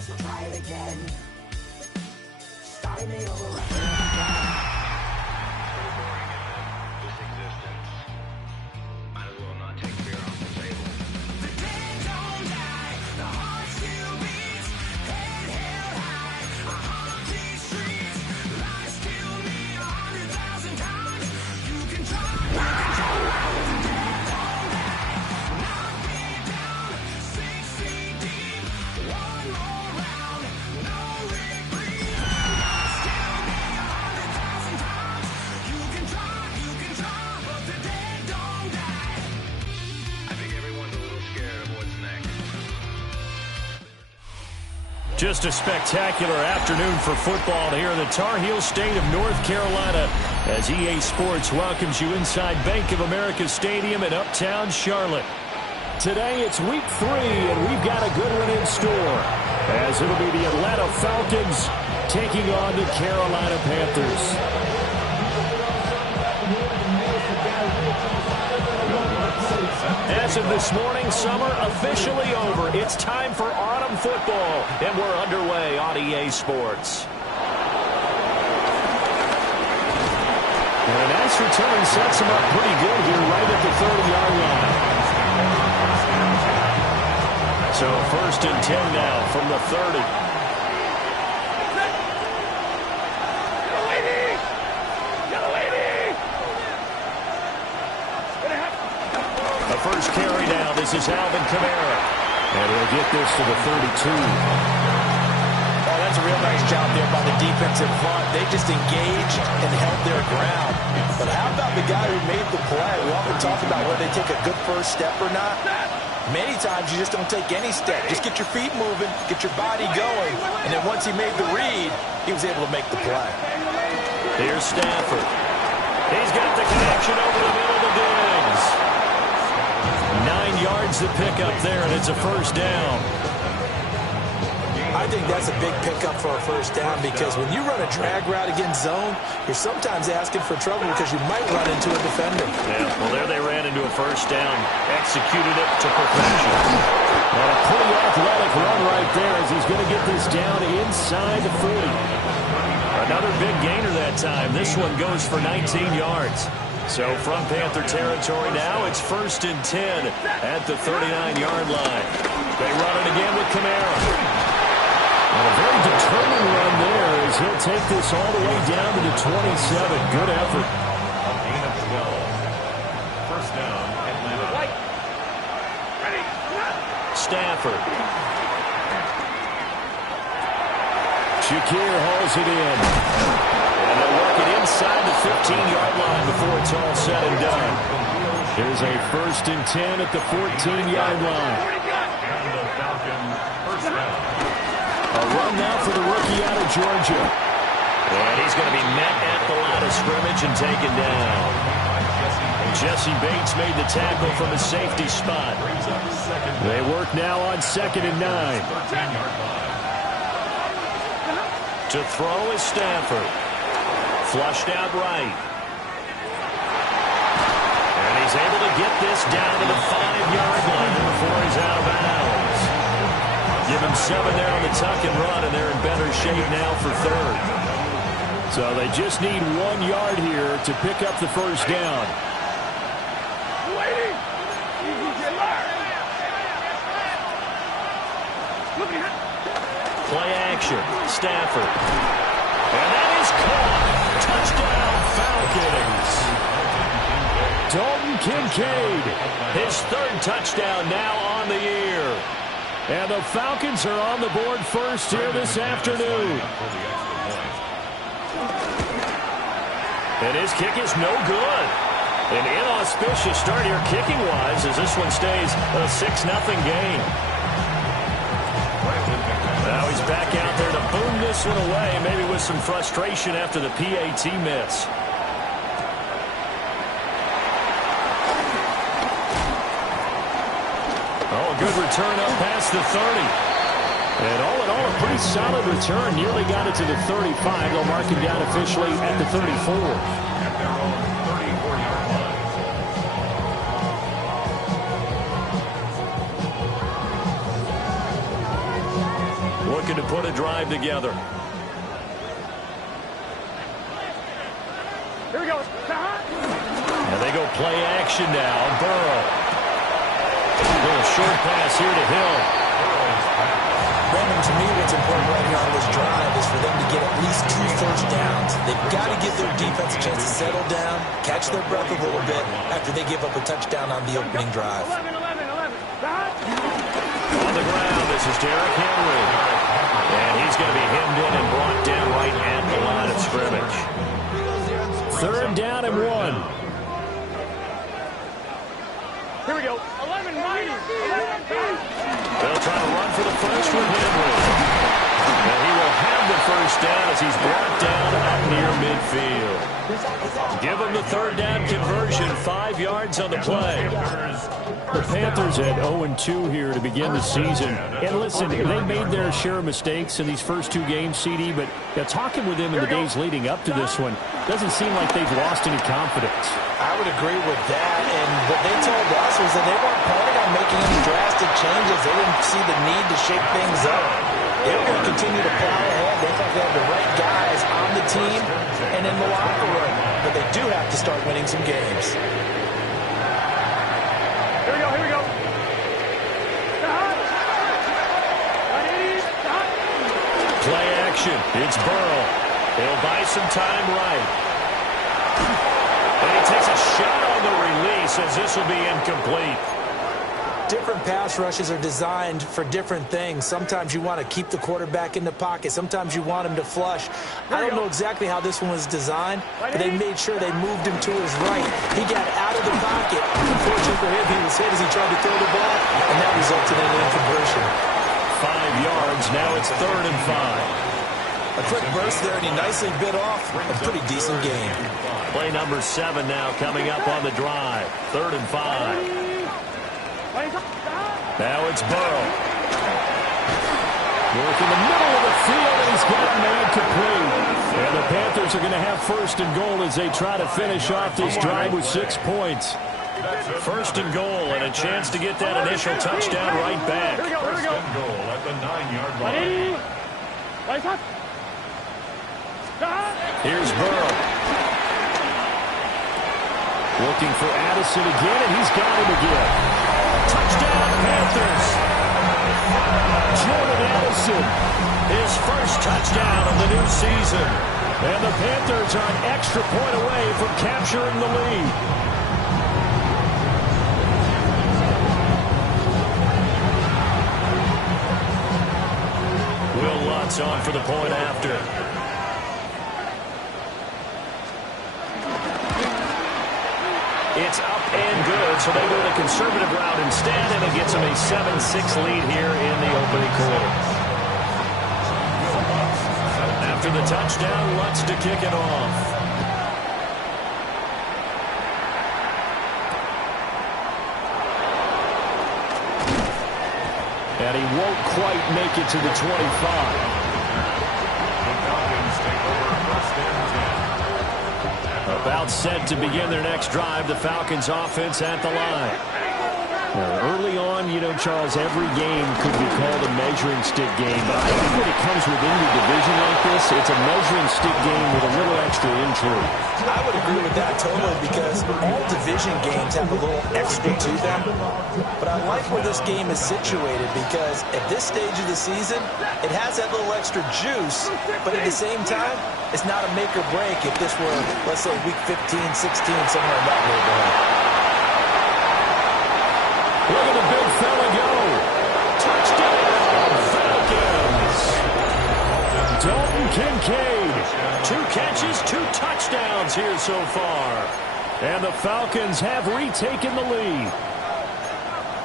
So try it again. Start me over. Just a spectacular afternoon for football here in the Tar Heel state of North Carolina as EA Sports welcomes you inside Bank of America Stadium in Uptown Charlotte. Today it's week 3, and we've got a good one in store as it'll be the Atlanta Falcons taking on the Carolina Panthers. As of this morning, summer officially over. It's time for autumn football, and we're underway on EA Sports. And a nice return sets him up pretty good here right at the 30-yard line. So 1st and 10 now from the 30. First carry now. This is Alvin Kamara. And he'll get this to the 32. Oh, that's a real nice job there by the defensive front. They just engaged and held their ground. But how about the guy who made the play? We often talk about whether they take a good first step or not. Many times you just don't take any step. Just get your feet moving, get your body going. And then once he made the read, he was able to make the play. Here's Stafford. He's got the connection over the middle to Diggs. 9 yards to pick up there, and it's a first down. I think that's a big pickup for a first down because when you run a drag route against zone, you're sometimes asking for trouble because you might run into a defender. Yeah, well, there they ran into a first down. Executed it to perfection. And a pretty athletic run right there as he's going to get this down inside the 40. Another big gainer that time. This one goes for 19 yards. So from Panther territory now, it's 1st and 10 at the 39-yard line. They run it again with Kamara. And a very determined run there as he'll take this all the way down to the 27. Good effort. First down, Atlanta. Ready. Stafford. Shakir hauls it in. And they'll work it inside the 15-yard line before it's all said and done. Here's a 1st and 10 at the 14-yard line. A run now for the rookie out of Georgia. And he's going to be met at the line of scrimmage and taken down. And Jesse Bates made the tackle from a safety spot. They work now on 2nd and 9. To throw is Stafford. Flushed out right. And he's able to get this down to the 5-yard line before he's out of bounds. Give him 7 there on the tuck and run, and they're in better shape now for 3rd. So they just need 1 yard here to pick up the first down. Play action. Stafford. And that is caught. Touchdown, Falcons. Dalton Kincaid. His 3rd touchdown now on the year. And the Falcons are on the board first here this afternoon. And his kick is no good. An inauspicious start here kicking-wise as this one stays a 6-0 game. Now he's back out there to boom this one away, maybe with some frustration after the PAT miss. Oh, a good return up past the 30. And all in all, a pretty solid return. Nearly got it to the 35. They'll mark him down officially at the 34. At their own 34-yard line. Looking to put a drive together. Here we go. And they go play action now. Burrow. A little short pass here to Hill. Brandon, to me, what's important right here on this drive is for them to get at least 2 first downs. They've got to give their defense a chance to settle down, catch their breath a little bit after they give up a touchdown on the opening drive. 11. On the ground, this is Derrick Henry. And he's going to be hemmed in and brought down right at the line of scrimmage. 3rd down and 1. Here we go. 11 mighty. 11 They'll try to run for the first with Henry. And he will have the first down as he's brought down up near midfield. Give him the 3rd down conversion, 5 yards on the play. The Panthers had 0-2 here to begin the season. And listen, they made their share of mistakes in these first 2 games, CD, but talking with them in the days leading up to this one, doesn't seem like they've lost any confidence. I would agree with that, and what they told us was that they weren't planning on making any drastic changes. They didn't see the need to shake things up. They were going to continue to plow ahead. They thought they had the right guys on the team and in the locker room, but they do have to start winning some games. Here we go. Play action. It's Burrow. He'll buy some time right. And he takes a shot on the release as this will be incomplete. Different pass rushes are designed for different things. Sometimes you want to keep the quarterback in the pocket. Sometimes you want him to flush. I don't know exactly how this one was designed, but they made sure they moved him to his right. He got out of the pocket. Unfortunately for him, he was hit as he tried to throw the ball, and that resulted in an inconversion. 5 yards. Now it's 3rd and 5. A quick burst there, and he nicely bit off a pretty decent game. Play number 7 now coming up on the drive. 3rd and 5. Now it's Burrow. Work in the middle of the field, and he's got a man complete. And the Panthers are going to have 1st and goal as they try to finish off this drive with 6 points. 1st and goal, and a chance to get that initial touchdown right back. Here we go. First and goal at the 9-yard line. Here's Burrow. Looking for Addison again, and he's got him again. Touchdown, Panthers. Jordan Addison, his first touchdown of the new season. And the Panthers are an extra point away from capturing the lead. Will Lutz on for the point after. It's up and good, so they go the conservative route instead, and it gets them a 7-6 lead here in the opening quarter. After the touchdown, Lutz to kick it off. And he won't quite make it to the 25. The Falcons take over 1st and 10. About set to begin their next drive, the Falcons offense at the line. Now, early on, you know, Charles, every game could be called a measuring stick game, but I think when it comes within your division like this, it's a measuring stick game with a little extra intrigue. I would agree with that totally because all division games have a little extra to them. But I like where this game is situated because at this stage of the season, it has that little extra juice, but at the same time, it's not a make or break if this were, let's say, week 15, 16, somewhere in that neighborhood. Look at the big fella go. Touchdown, Falcons. Dalton Kincaid. 2 catches, 2 touchdowns here so far. And the Falcons have retaken the lead.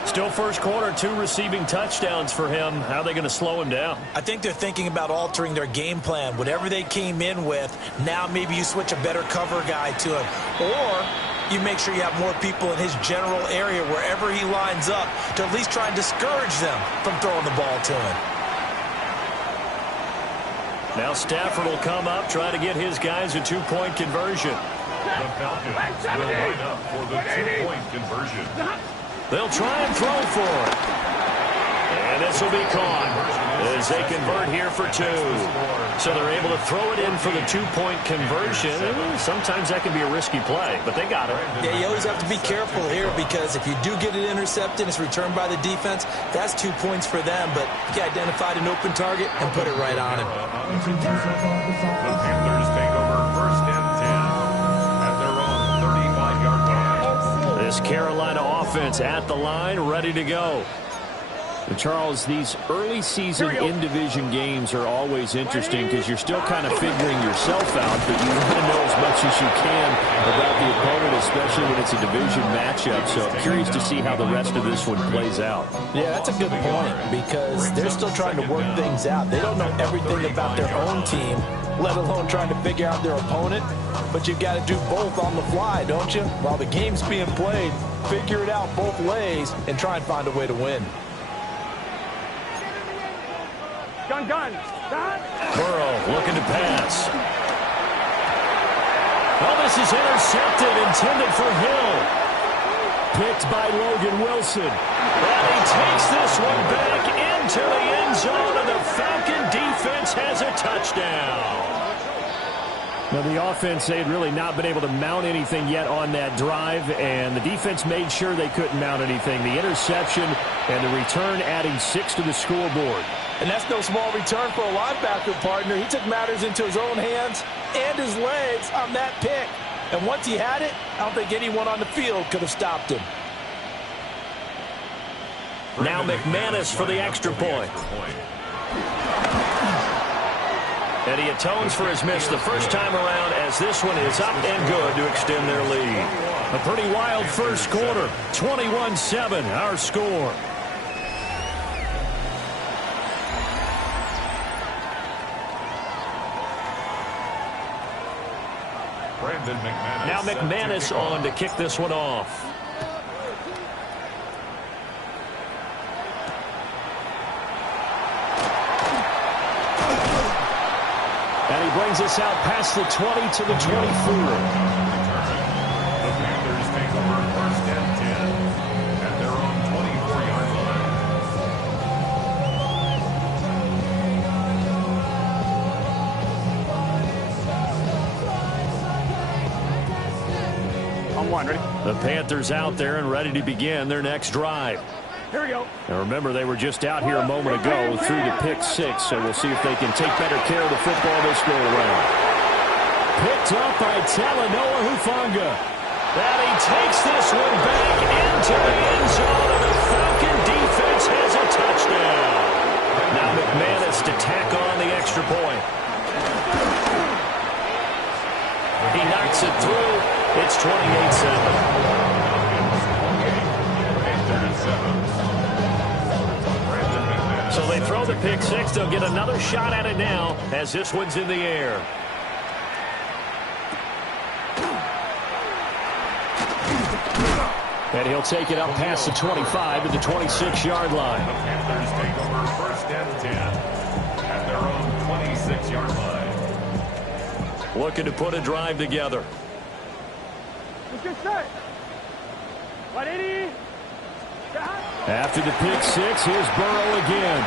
Still first quarter, 2 receiving touchdowns for him. How are they going to slow him down? I think they're thinking about altering their game plan. Whatever they came in with, now maybe you switch a better cover guy to him. Or you make sure you have more people in his general area wherever he lines up to at least try and discourage them from throwing the ball to him. Now Stafford will come up, try to get his guys a two-point conversion. The Falcons will line up for the two-point conversion. They'll try and throw for it. And this will be caught as they convert here for two. So they're able to throw it in for the two-point conversion. Sometimes that can be a risky play, but they got it. Yeah, you always have to be careful here because if you do get it intercepted, it's returned by the defense, that's 2 points for them. But you identified an open target and put it right on him. The Panthers take over first and 10 at their own 35-yard line. This Carolina offense at the line, ready to go. Charles, these early season in-division games are always interesting because you're still kind of figuring yourself out, but you want to know as much as you can about the opponent, especially when it's a division matchup. So I'm curious to see how the rest of this one plays out. Yeah, that's a good point because they're still trying to work things out. They don't know everything about their own team, let alone trying to figure out their opponent. But you've got to do both on the fly, don't you? While the game's being played, figure it out both ways and try and find a way to win. Gun. Burrow looking to pass. Oh, this is intercepted, intended for Hill. Picked by Logan Wilson. And he takes this one back into the end zone, and the Falcon defense has a touchdown. Now, the offense, they had really not been able to mount anything yet on that drive, and the defense made sure they couldn't mount anything. The interception and the return adding 6 to the scoreboard. And that's no small return for a linebacker partner. He took matters into his own hands and his legs on that pick. And once he had it, I don't think anyone on the field could have stopped him. Now McManus for the extra point. And he atones for his miss the first time around as this one is up and good to extend their lead. A pretty wild first quarter. 21-7, our score. Now McManus on to kick this one off. And he brings us out past the 20 to the 24. The Panthers take over first and 10 at their own 24-yard line. On one, ready? The Panthers out there and ready to begin their next drive. Here we go. Now remember, they were just out here a moment ago through the pick 6, so we'll see if they can take better care of the football this go around. Picked up by Talanoa Hufanga. And he takes this one back into the end zone, and the Falcon defense has a touchdown. Now McManus to tack on the extra point. He knocks it through. It's 28-7. So they throw the pick 6. They'll get another shot at it now as this one's in the air. And he'll take it up past the 25 to the 26-yard line. The Panthers take over first and 10 at their own 26-yard line. Looking to put a drive together. Let's get set. 180. After the pick 6, here's Burrow again.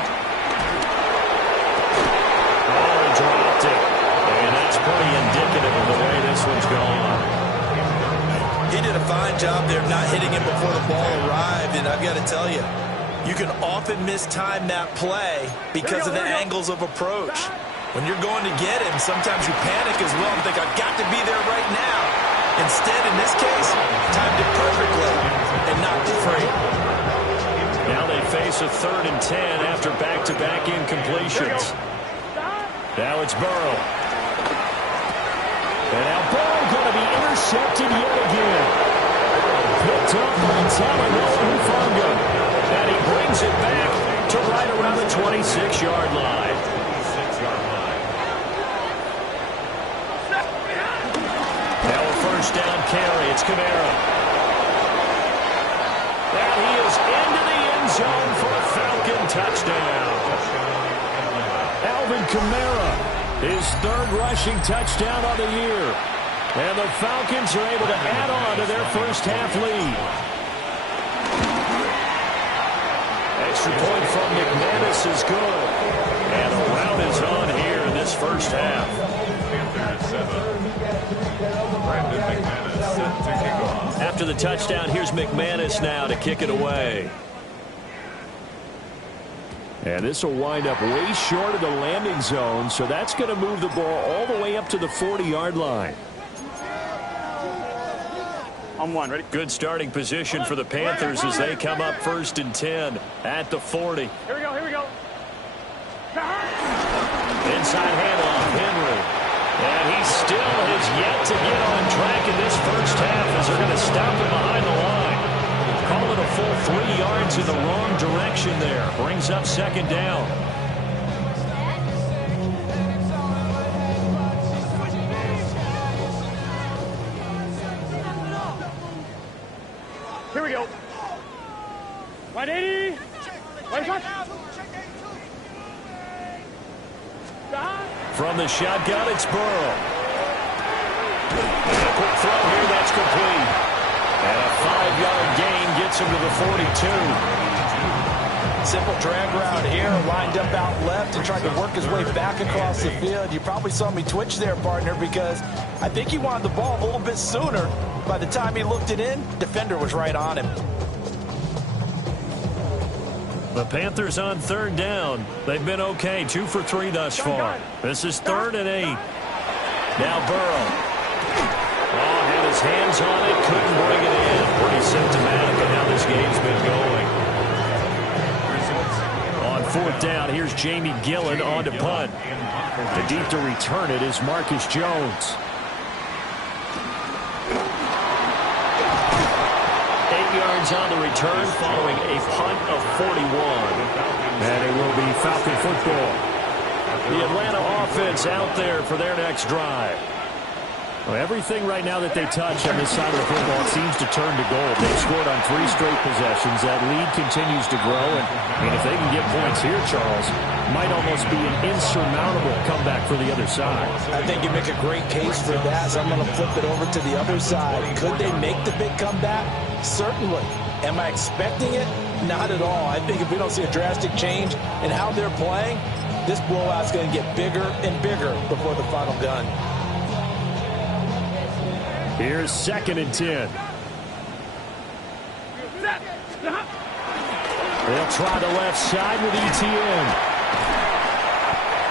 Oh, he dropped it. And that's pretty indicative of the way this one's gone. He did a fine job there not hitting him before the ball arrived, and I've got to tell you, you can often mistime that play because of the angles of approach. When you're going to get him, sometimes you panic as well and think, I've got to be there right now. Instead, in this case, timed it perfectly and knocked it free. Now they face a 3rd and 10 after back-to-back incompletions. Now it's Burrow. And now Burrow going to be intercepted yet again. Picked up by Talanoa Hufanga. And he brings it back to right around the 26-yard line. Now a first down carry. It's Kamara. And he is into the end zone for a Falcon touchdown. Alvin Kamara His third rushing touchdown on the year. And the Falcons are able to add on to their first half lead. Extra point from McManus is good. And a rout is on here in this first half. Panthers 7. Brandon McManus set to kick off. After the touchdown, here's McManus now to kick it away. And this will wind up way short of the landing zone, so that's going to move the ball all the way up to the 40-yard line. On one, ready? Good starting position for the Panthers as they come up 1st and 10 at the 40. Here we go, here we go. Inside handoff, Henry. And he still has yet to get on track in this first half as they're going to stop him behind the line. Call it a full 3 yards in the wrong direction there. Brings up 2nd down. Here we go. 180. Right shot. From the shotgun, it's Burrow. And a quick throw here, that's complete. And a 5-yard gain gets him to the 42. Simple drag route here, lined up out left and tried to work his way back across the field. You probably saw me twitch there, partner, because I think he wanted the ball a little bit sooner. By the time he looked it in, defender was right on him. The Panthers on 3rd down. They've been okay, 2 for 3 thus far. This is 3rd and 8. Now Burrow. Oh, had his hands on it, couldn't bring it in. Pretty symptomatic of how this game's been going. On 4th down, here's Jamie Gillen on to punt. The deep to return it is Marcus Jones. 8 yards on the return following a punt of 41. And it will be Falcon football. The Atlanta offense out there for their next drive. Well, everything right now that they touch on this side of the football seems to turn to gold. They've scored on 3 straight possessions. That lead continues to grow. And if they can get points here, Charles, might almost be an insurmountable comeback for the other side. I think you make a great case for that, so I'm going to flip it over to the other side. Could they make the big comeback? Certainly. Am I expecting it? Not at all. I think if we don't see a drastic change in how they're playing, this blowout's going to get bigger and bigger before the final gun. Here's 2nd and 10. They'll try the left side with ETN.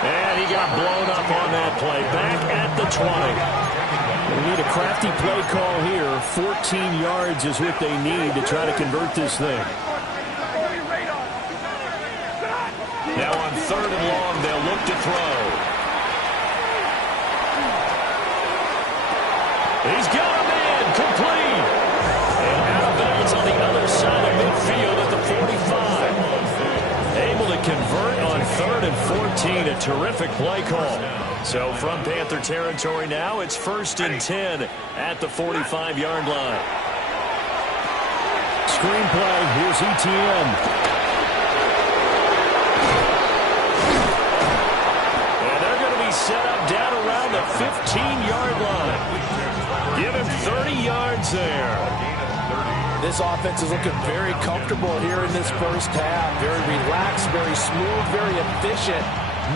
And he got blown up on that play. Back at the 20. We need a crafty play call here. 14 yards is what they need to try to convert this thing. Now on 3rd and long, they'll look to throw. He's got a man, complete. And out of bounds on the other side of midfield at the 45. Able to convert on 3rd and 14, a terrific play call. So from Panther territory now, it's 1st and 10 at the 45-yard line. Screenplay, here's ETN. And they're going to be set up down around the 15-yard line. Give him 30 yards there. This offense is looking very comfortable here in this first half. Very relaxed, very smooth, very efficient.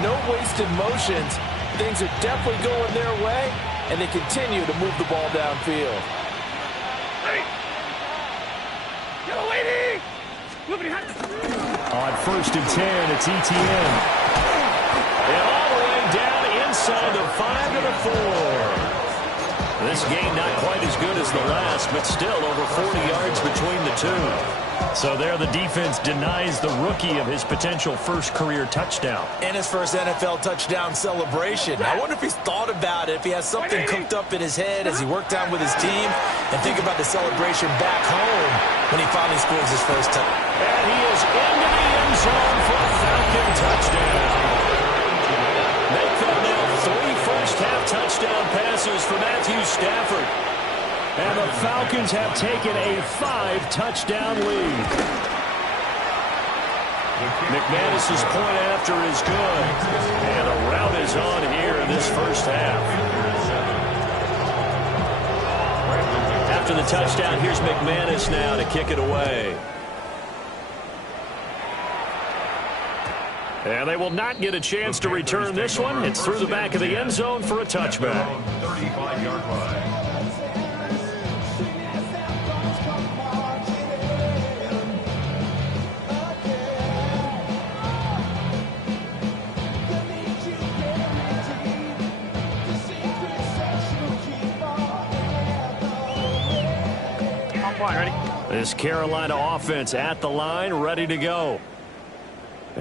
No wasted motions. Things are definitely going their way, and they continue to move the ball downfield. On 1st and 10, it's ETN. And all the way down inside the 5 to the 4. This game not quite as good as the last, but still over 40 yards between the two. So there the defense denies the rookie of his potential first career touchdown. And his first NFL touchdown celebration. I wonder if he's thought about it, if he has something cooked up in his head as he worked out with his team, and think about the celebration back home when he finally scores his first touchdown. And he is into the end zone for a Falcon touchdown. Make that now 3 first-half touchdown passes for Matthew Stafford. And the Falcons have taken a 5-touchdown lead. McManus's point after is good. And a rout is on here in this first half. After the touchdown, here's McManus now to kick it away. And they will not get a chance to return this one. It's through the back of the end zone for a touchback. 35-yard line. This Carolina offense at the line, ready to go.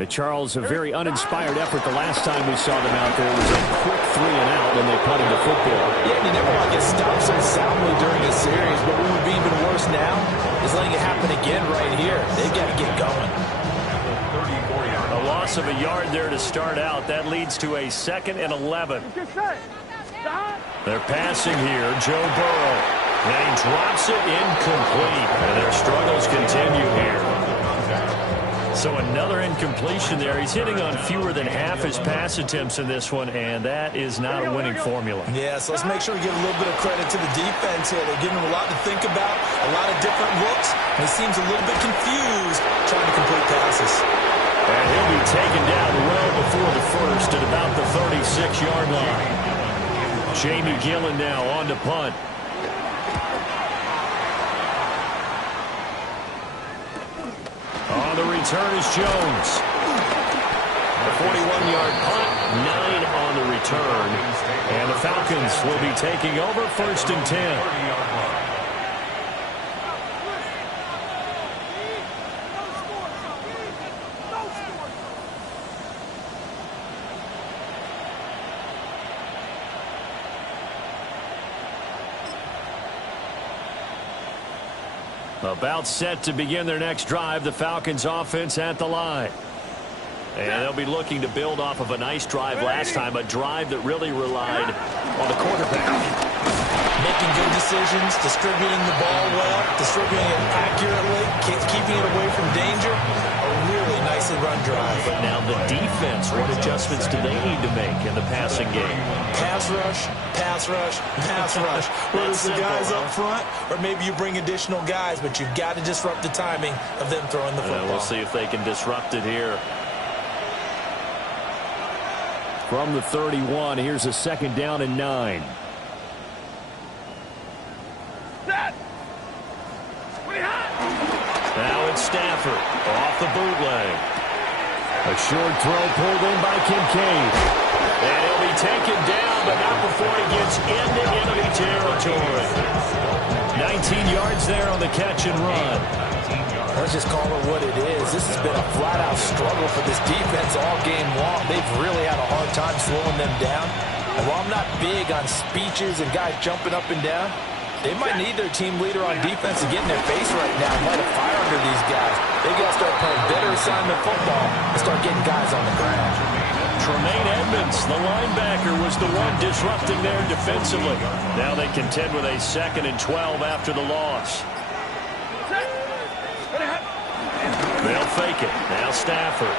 Charles, a very uninspired effort the last time we saw them out there. It was a quick 3 and out when they punted the football. Yeah, and you never want to get stopped so soundly during a series, but what would be even worse now is letting it happen again right here. They've got to get going. A loss of a yard there to start out. That leads to a 2nd and 11. They're passing here. Joe Burrow. And he drops it incomplete. And their struggles continue here. So another incompletion there. He's hitting on fewer than half his pass attempts in this one, and that is not a winning formula. Yeah, so let's make sure we give a little bit of credit to the defense here. They're giving him a lot to think about, a lot of different looks, and he seems a little bit confused trying to complete passes. And he'll be taken down well before the first at about the 36-yard line. Jamie Gillen now on to punt. On the return is Jones. A 41-yard punt, 9 on the return. And the Falcons will be taking over 1st and 10. About set to begin their next drive, the Falcons offense at the line. And they'll be looking to build off of a nice drive last time, a drive that really relied on the quarterback. Making good decisions, distributing the ball well, distributing it accurately, keeping it away from danger. A really nicely run drive. But now the defense, what adjustments do they need to make in the passing game? Pass rush, pass rush, pass rush. Whether it's the guys up front or maybe you bring additional guys, but you've got to disrupt the timing of them throwing the football. We'll see if they can disrupt it here. From the 31, here's a 2nd down and 9. Now it's Stafford off the bootleg. A short throw pulled in by Kincaid. And he'll be taken down, but not before he gets into enemy territory. 19 yards there on the catch and run. Let's just call it what it is. This has been a flat-out struggle for this defense all game long. They've really had a hard time slowing them down. And while I'm not big on speeches and guys jumping up and down, they might need their team leader on defense to get in their face right now and light a fire under these guys. They got to start playing better assignment football and start getting guys on the ground. Tremaine Edmonds, the linebacker, was the one disrupting there defensively. Now they contend with a 2nd and 12 after the loss. They'll fake it. Now Stafford.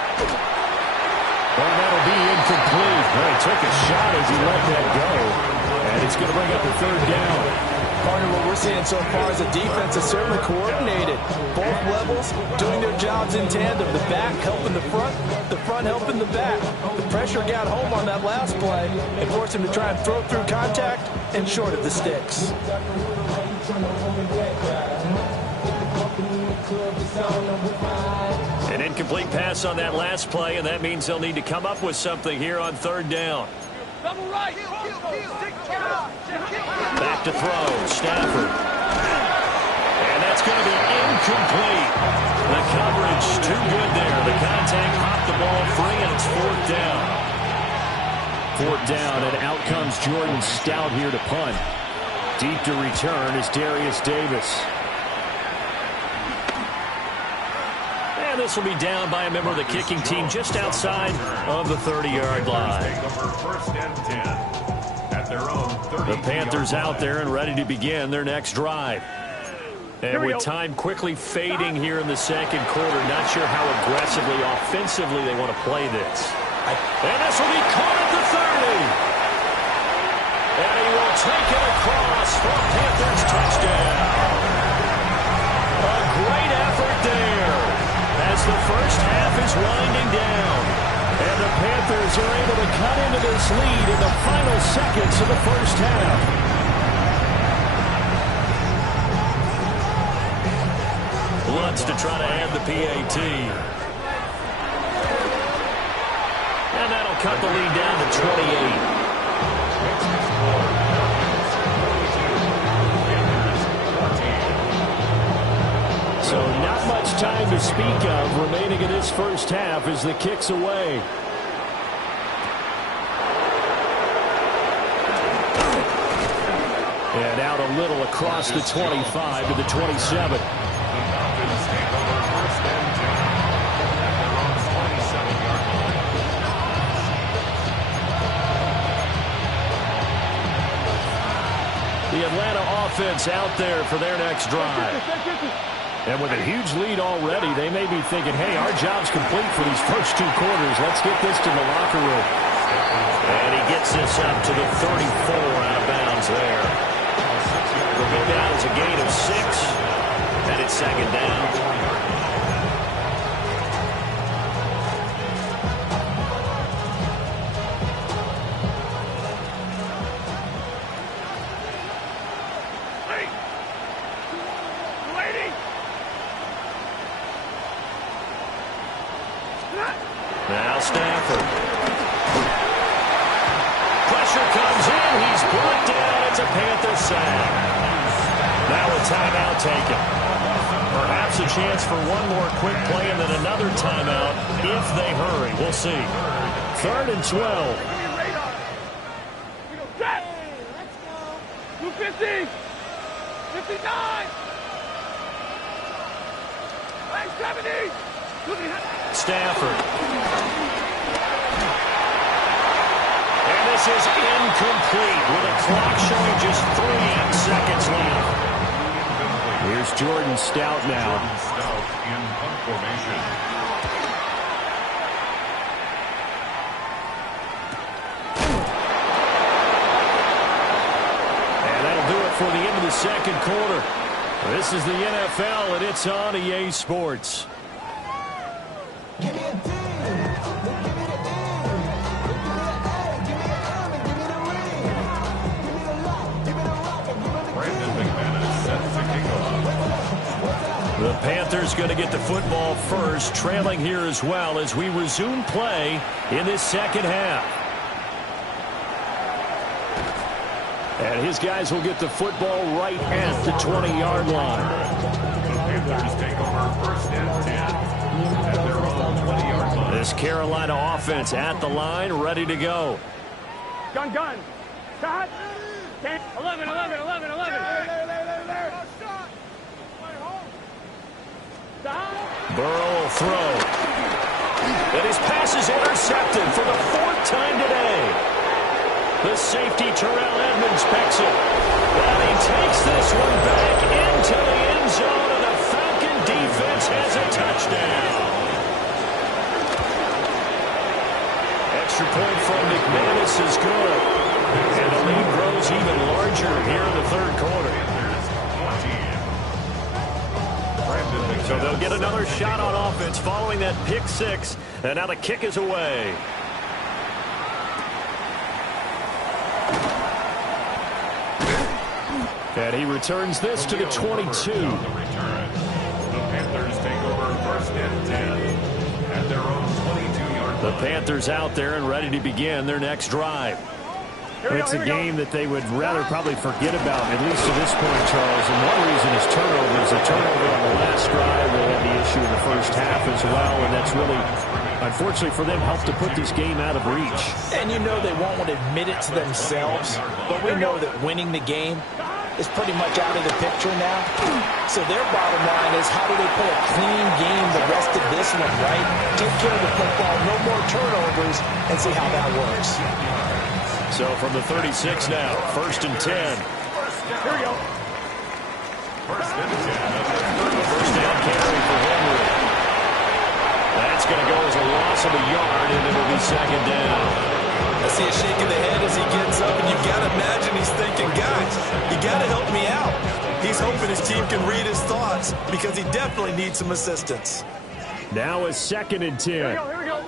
Well, that'll be incomplete. Well, he took a shot as he let that go. And it's going to bring up a 3rd down. Partner, what we're seeing so far is the defense is certainly coordinated. Both levels doing their jobs in tandem. The back helping the front helping the back. The pressure got home on that last play and forced him to try and throw through contact and short of the sticks. An incomplete pass on that last play, and that means they'll need to come up with something here on 3rd down. Back to throw, Stafford. And that's going to be incomplete. The coverage too good there. The contact popped the ball free, and it's 4th down. 4th down, and out comes Jordan Stout here to punt. Deep to return is Darius Davis. And this will be down by a member of the kicking team just outside of the 30-yard line. At their own 30. The Panthers out there and ready to begin their next drive. And with time quickly fading here in the second quarter, not sure how aggressively, offensively they want to play this. And this will be caught at the 30. And he will take it across for a Panthers touchdown. A great effort there as the first half is winding down. And the Panthers are able to cut into this lead in the final seconds of the first half. Lutz to try to add the PAT. And that'll cut the lead down to 28. So not much time to speak of remaining in this first half as the kick's away. And out a little across the 25 to the 27. The Atlanta offense out there for their next drive. And with a huge lead already, they may be thinking, hey, our job's complete for these first two quarters. Let's get this to the locker room. And he gets this up to the 34 out of bounds there. It'll go down as a gain of 6, and it's second down. Now Stafford. Pressure comes in. He's brought down. It's a Panther sack. Now a timeout taken. Perhaps a chance for one more quick play and then another timeout if they hurry. We'll see. 3rd and 12. Set. Let's go. 250. 59. 70. Stafford. And this is incomplete with a clock showing just 3 seconds left. Here's Jordan Stout now. Jordan Stout in punt formation. And that'll do it for the end of the second quarter. This is the NFL, and it's on EA Sports. The Panthers going to get the football first, trailing here as well as we resume play in this second half. And his guys will get the football right at the 20-yard line. The Panthers take over 1st and 10 at their own 20-yard line. This Carolina offense at the line, ready to go. Gun. Shot. 10. 11. Burrow will throw. And his pass is intercepted for the 4th time today. The safety, Terrell Edmonds, picks it. And he takes this one back into the end zone, and the Falcon defense has a touchdown. Extra point from McManus is good. And the lead grows even larger here in the 3rd quarter. So they'll get another shot on offense following that pick 6. And now the kick is away. And he returns this to the 22. The Panthers take over 1st and 10 at their own 22-yard line. The Panthers out there and ready to begin their next drive. It's a game that they would rather probably forget about, at least to this point, Charles. And one reason is turnovers. A turnover on the last drive. They had the issue in the first half as well, and that's really, unfortunately for them, helped to put this game out of reach. And you know they won't admit it to themselves, but we know that winning the game is pretty much out of the picture now. So their bottom line is, how do they play a clean game the rest of this one, right? Take care of the football, no more turnovers, and see how that works. So from the 36 now, 1st and 10. Here we go. First and 10. First down carry for Henry. That's going to go as a loss of a yard, and it'll be second down. I see a shake of the head as he gets up, and you've got to imagine he's thinking, guys, you got to help me out. He's hoping his team can read his thoughts because he definitely needs some assistance. Now a second and 10. Here we go.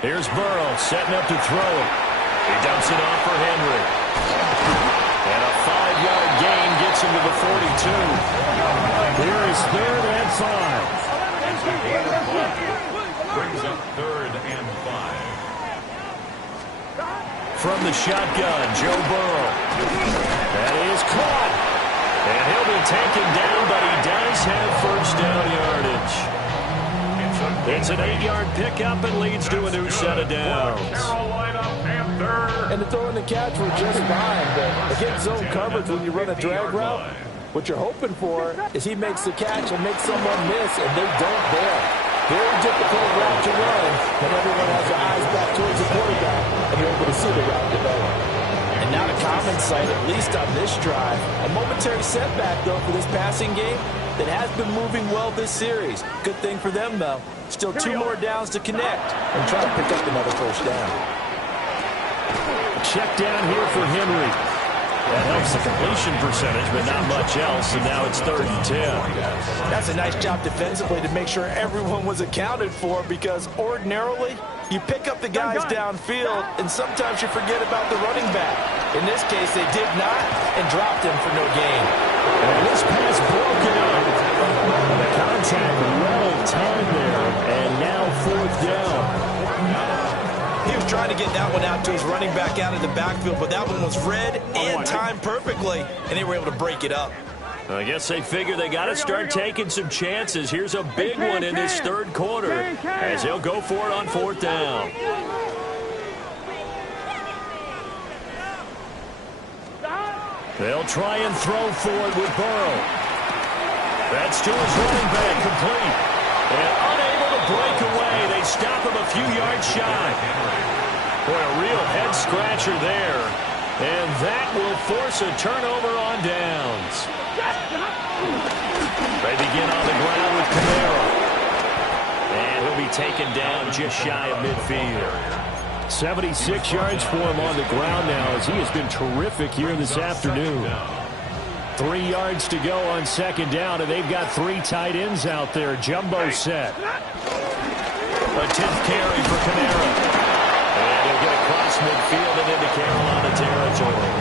Here's Burrow setting up to throw it. He dumps it off for Henry. And a 5-yard gain gets him to the 42. Here is third and 5. Brings up 3rd and 5. From the shotgun, Joe Burrow. That is caught. And he'll be taken down, but he does have first down yardage. It's an 8-yard pickup and leads to a new set of downs. Carolina Panthers. And the throw and the catch were just fine, but against zone coverage when you run a drag route, what you're hoping for is he makes the catch and makes someone miss, and they don't there. Very difficult route to run when everyone has their eyes back towards the quarterback, and you're able to see the route develop. And not a common sight, at least on this drive. A momentary setback, though, for this passing game that has been moving well this series. Good thing for them, though. Still 2 more downs to connect and try to pick up another first down. Check down here for Henry. That helps the completion percentage, but not much else, and now it's 3rd and 10. That's a nice job defensively to make sure everyone was accounted for, because ordinarily you pick up the guys downfield and sometimes you forget about the running back. In this case, they did not and dropped him for no gain. And this pass broken up. The contact well timed there, and now 4th down. He was trying to get that one out to his running back out of the backfield, but that one was read and timed perfectly, and they were able to break it up. I guess they figure they got to start taking some chances. Here's a big one in this 3rd quarter as they'll go for it on 4th down. They'll try and throw for it with Burrow. That's to his running back, complete. And unable to break away. They stop him a few yards shy. Boy, a real head-scratcher there. And that will force a turnover on downs. They begin on the ground with Kamara. And he'll be taken down just shy of midfield. 76 yards for him on the ground now, as he has been terrific here this afternoon. 3 yards to go on 2nd down, and they've got 3 tight ends out there. Jumbo set. A 10th carry for Kamara. And he'll get across midfield and into Carolina territory.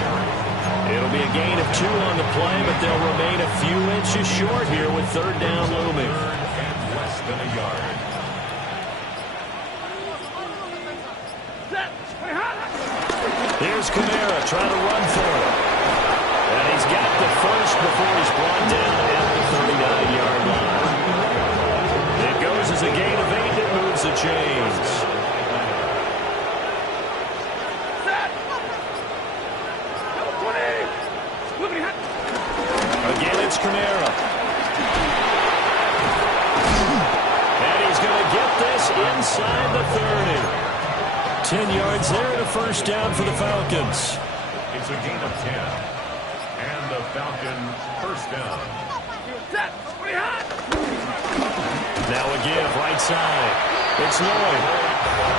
It'll be a gain of 2 on the play, but they'll remain a few inches short here with 3rd down looming. And less than a yard. Here's Kamara trying to run for it. And he's got the first before he's brought down at the 39-yard line. It goes as a gain of 8 that moves the chains. Again, it's Kamara. And he's going to get this inside the 30. 10 yards there and a first down for the Falcons. It's a gain of 10. And the Falcons first down. Now again, right side. It's Lloyd.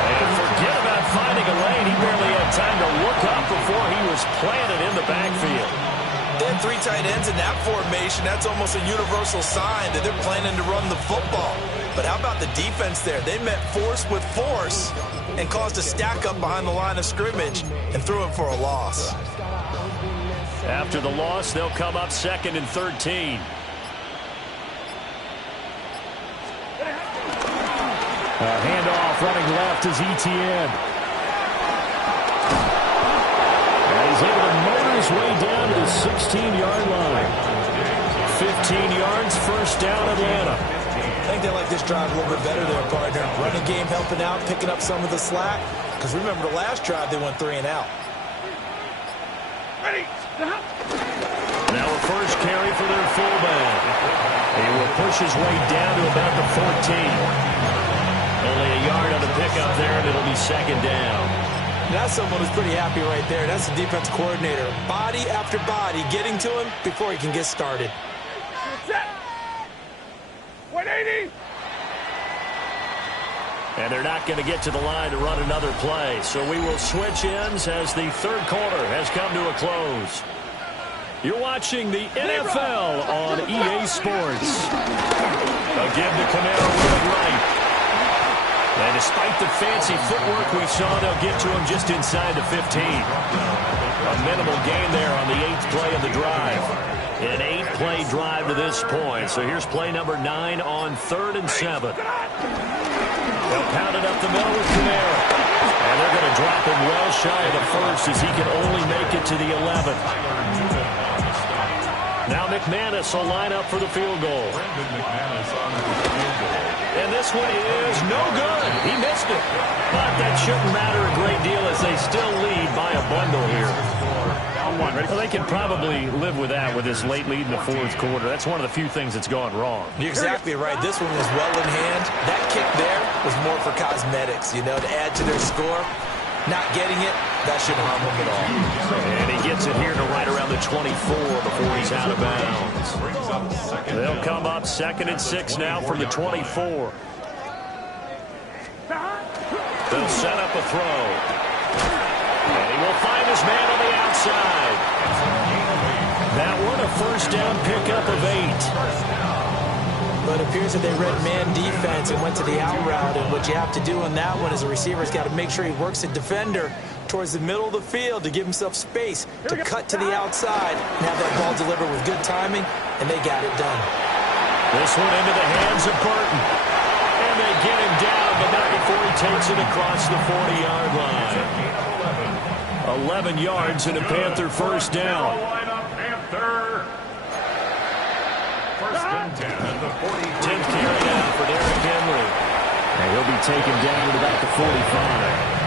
And forget about finding a lane. He barely had time to look up before he was planted in the backfield. They had 3 tight ends in that formation. That's almost a universal sign that they're planning to run the football. But how about the defense there? They met force with force and caused a stack up behind the line of scrimmage and threw him for a loss. After the loss, they'll come up 2nd and 13. Handoff running left is Etienne. And he's able to motor his way down to the 16-yard line. 15 yards, first down Atlanta. I think they like this drive a little bit better there, partner. Running game helping out, picking up some of the slack. Because remember, the last drive, they went 3 and out. Now a first carry for their fullback. He will push his way down to about the 14. Only a yard on the pickup there, and it'll be 2nd down. That's someone who's pretty happy right there. That's the defense coordinator. Body after body getting to him before he can get started. Set. 180. And they're not going to get to the line to run another play. So we will switch ends as the third quarter has come to a close. You're watching the NFL on EA Sports. Again to Kamara with it right. And despite the fancy footwork we saw, they'll get to him just inside the 15. A minimal gain there on the 8th play of the drive. An 8-play drive to this point. So here's play number 9 on 3rd and 7. They'll pound it up the middle with Kamara. And they're going to drop him well shy of the first as he can only make it to the 11th. Now McManus will line up for the field goal. And this one is no good. He missed it. But that shouldn't matter a great deal as they still lead by a bundle here. Well, they can probably live with that with this late lead in the fourth quarter. That's one of the few things that's gone wrong. You're exactly right. This one was well in hand. That kick there was more for cosmetics, you know, to add to their score. Not getting it, that shouldn't harm him at all. And he gets it here to right around the 24 before he's out of bounds. They'll come up 2nd and 6 now from the 24. They'll set up a throw. And he will find his man on the outside. That one a first down pickup of 8. But it appears that they read man defense and went to the out route. And what you have to do on that one is a receiver's got to make sure he works a defender towards the middle of the field to give himself space to cut to the outside and have that ball delivered with good timing, and they got it done. This one into the hands of Burton. And they get him down, but not before he takes it across the 40-yard line. 11 yards and a Panther first down. First and 10 at the 40. 10th carry now for Derrick Henry. And he'll be taken down at about the 45.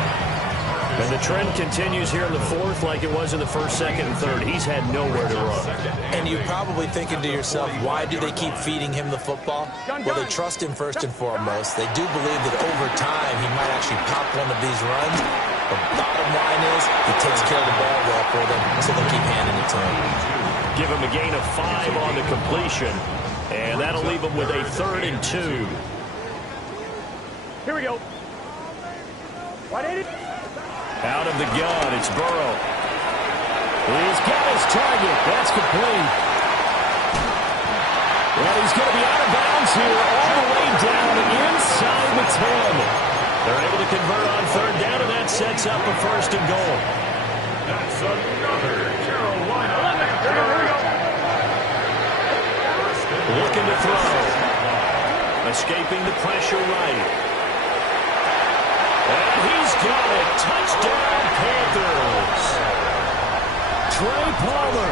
And the trend continues here in the fourth like it was in the first, second, and third. He's had nowhere to run. And you're probably thinking to yourself, why do they keep feeding him the football? Well, they trust him first and foremost. They do believe that over time he might actually pop one of these runs. The bottom line is he takes care of the ball well for them, so they keep handing it to him. Give him a gain of 5 on the completion. And that'll leave him with a 3rd and 2. Here we go. 180. Out of the gun, it's Burrow. He's got his target. That's complete. Well, he's going to be out of bounds here all the way down inside the 10. They're able to convert on 3rd down, and that sets up a 1st and goal. That's another Carolina. Here we go. Looking to throw. Escaping the pressure right. And he's got it. Touchdown, Panthers. Trey Palmer,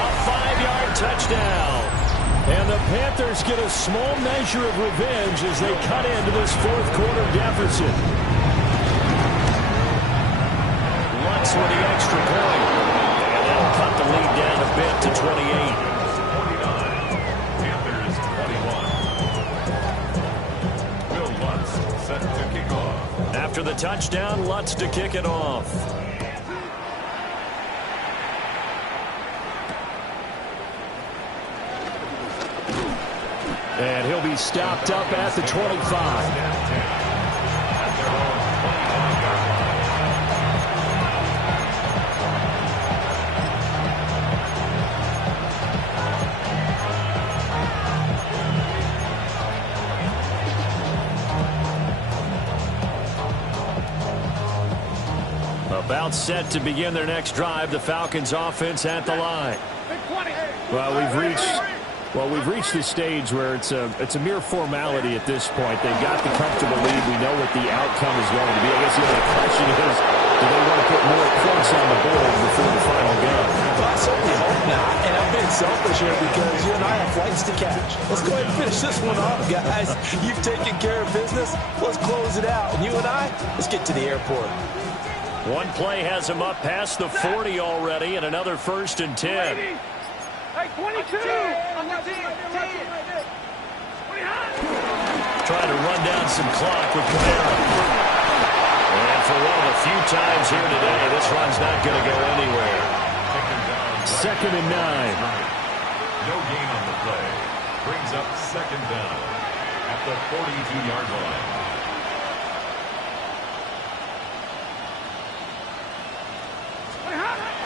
a 5-yard touchdown. And the Panthers get a small measure of revenge as they cut into this fourth quarter deficit. Lutz with the extra point. And that'll cut the lead down a bit to 28. After the touchdown, Lutz to kick it off. And he'll be stopped up at the 25. About set to begin their next drive, the Falcons offense at the line. Well, we've reached the stage where it's a mere formality at this point. They've got the comfortable lead. We know what the outcome is going to be. I guess the only question is, do they want to put more points on the board before the final gun? Well, I certainly hope not. And I'm being selfish here because you and I have flights to catch. Let's go ahead and finish this one off, guys. You've taken care of business. Let's close it out. And you and I, let's get to the airport. One play has him up past the 40 already, and another 1st and 10. Hey, 22. Trying to run down some clock with Kamara. And for one of the few times here today, this run's not going to go anywhere. Second and 9. No gain on the play. Brings up second down at the 42-yard line.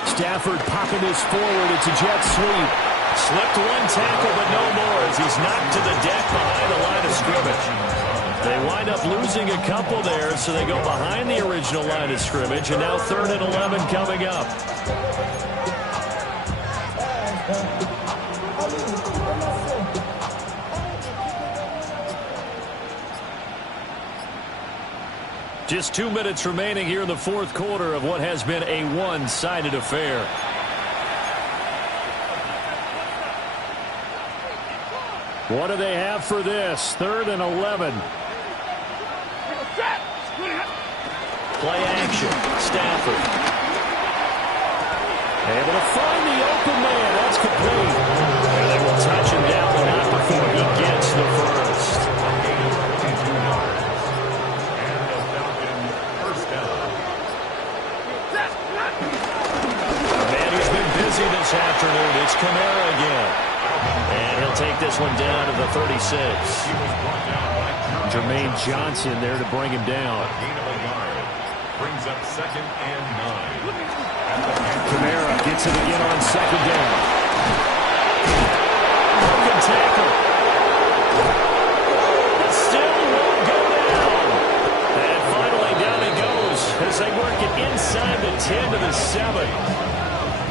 Stafford popping this forward. It's a jet sweep. Slipped one tackle, but no more as he's knocked to the deck behind the line of scrimmage. They wind up losing a couple there, so they go behind the original line of scrimmage, and now 3rd and 11 coming up. Just 2 minutes remaining here in the fourth quarter of what has been a one-sided affair. What do they have for this? 3rd and 11. Play action. Stafford. Able to find the open man. That's complete. And they will touch him down, but not before he gets the first. This afternoon, it's Kamara again. And he'll take this one down to the 36. Jermaine Johnson there to bring him down. Brings up 2nd and 9. Kamara gets it again on 2nd down. Broken tackle. It still won't go down. And finally down it goes as they work it inside the 10 to the 7.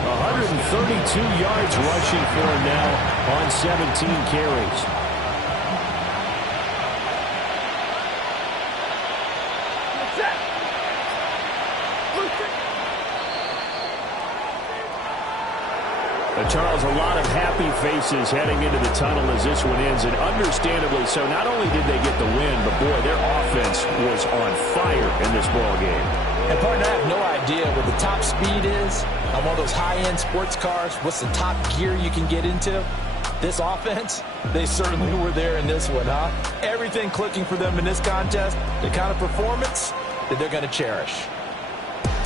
132 yards rushing for him now on 17 carries. Charles, a lot of happy faces heading into the tunnel as this one ends, and understandably so. Not only did they get the win, but boy, their offense was on fire in this ball game. And partner, I have no idea what the top speed is on one of those high-end sports cars. What's the top gear you can get into? This offense, they certainly were there in this one, huh? Everything clicking for them in this contest, the kind of performance that they're going to cherish.